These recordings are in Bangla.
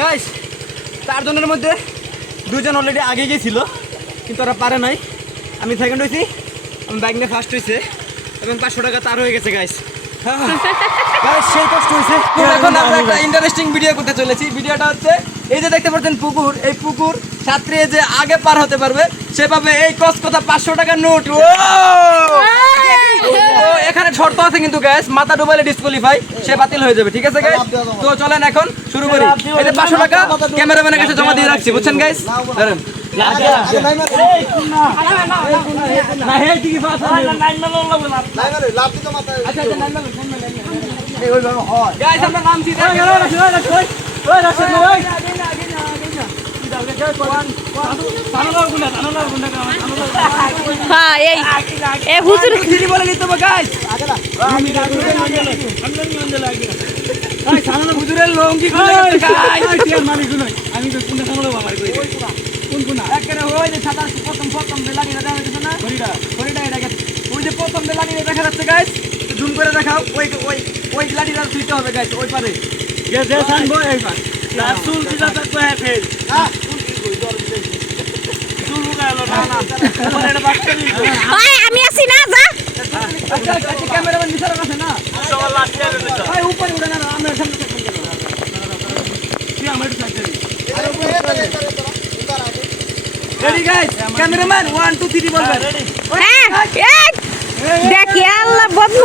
গাইস 4 জনের মধ্যে 2 জন অলরেডি আগে গিয়েছিল কিন্তু ওরা পারে নাই। আমি সেকেন্ড হয়েছি, আমি বাইক নিয়ে ফার্স্ট হয়েছে এবং 500 টাকা তার হয়ে গেছে গাইস। গাইস সেই কষ্ট হয়েছে। এখন আমরা একটা ইন্টারেস্টিং ভিডিও করতে চলেছি। ভিডিওটা হচ্ছে এই যে দেখতে পাচ্ছেন পুকুর, এই পুকুর ছাত্রী যে আগে পার হতে পারবে সে পাবে এই কস কথা 500 টাকার নোট। তো এখানে শর্ত আছে কিন্তু গাইস, মাথা ডুবাইলে ডিসকোয়ালিফাই, সে বাতিল হয়ে যাবে। ঠিক আছে গাইস, তো চলেন এখন শুরু করি। এই যে 500 টাকা ক্যামেরাম্যানের কাছে জমা দিয়ে রাখছি, বুঝছেন গাইস? ধরেন বলে নিতে হবে গাইস। হুজুরের লঙ্গি খুলে গেছে গাইস। আমি তো কোনটা সামনে বাবার কই কোন কোন একেবারে ওই যে সাদা প্রথম বেলানি দেখা যাচ্ছে না, ঘড়িটা এটা গেছে। ওই যে প্রথম বেলানি দেখা যাচ্ছে গাইস, জুম করে দেখাও। ওই লাঠিটা ছুঁইতে হবে গাইস, ওই পারে যে যে সানবো এইবার তার চুল দিদা তো কয় ফেল। হ্যাঁ চুল উগালো না না তোমার এটা বাচ্চানি। ওই আমি আছি না, যা আচ্ছা ক্যামেরাম্যান নিচে আছে না, সবার লাঠি আগে নিচে ভাই উপরে উঠে না, আমরা সামনে থাকবো কি আমার একটু সাইড আরে উপরে রেডি গাইস, ক্যামেরাম্যান 1 2 3 বলবেন। হ্যাঁ দেখ আল্লাহ বদল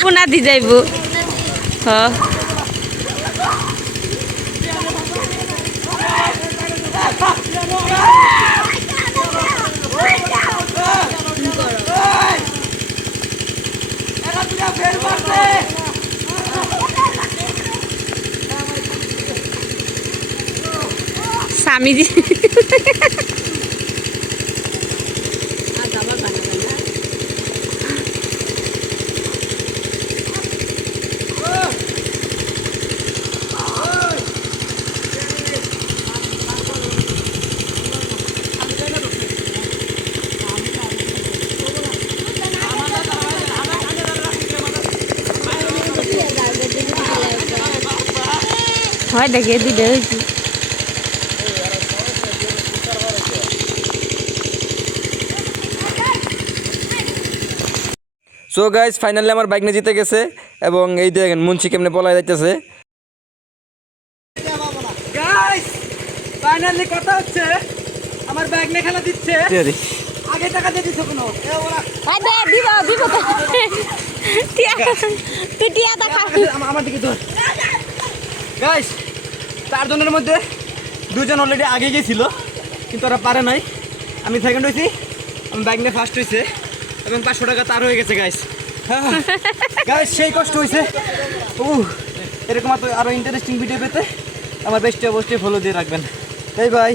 পুনা দি যাইব। হ্যাঁ স্বামীজি হয় দেখে দিলে হয়েছি। সো গাইস ফাইনালি আমার বাইক নিয়ে জিতে গেছে এবং এই দেখেন মুন্সি কেমনে পলাই যাইতেছে। গাইস ফাইনালি কথা হচ্ছে আমার বাইক নিয়ে খেলা দিচ্ছে, আগে টাকা দিয়ে দিছো কোনো দিব তুই টিয়া দেখা আমার দিকে ধর। গাইস 4 জনের মধ্যে 2 জন অলরেডি আগে গিয়েছিল কিন্তু ওরা পারে নাই। আমি সেকেন্ড হয়েছি, আমি বাইক নিয়ে ফার্স্ট হয়েছে এবং 500 টাকা তার হয়ে গেছে গাইস। গাইস সেই কষ্ট হয়েছে। এরকম আরো ইন্টারেস্টিং ভিডিও পেতে আমার বেস্টে অবশ্যই ফলো দিয়ে রাখবেন। Bye bye.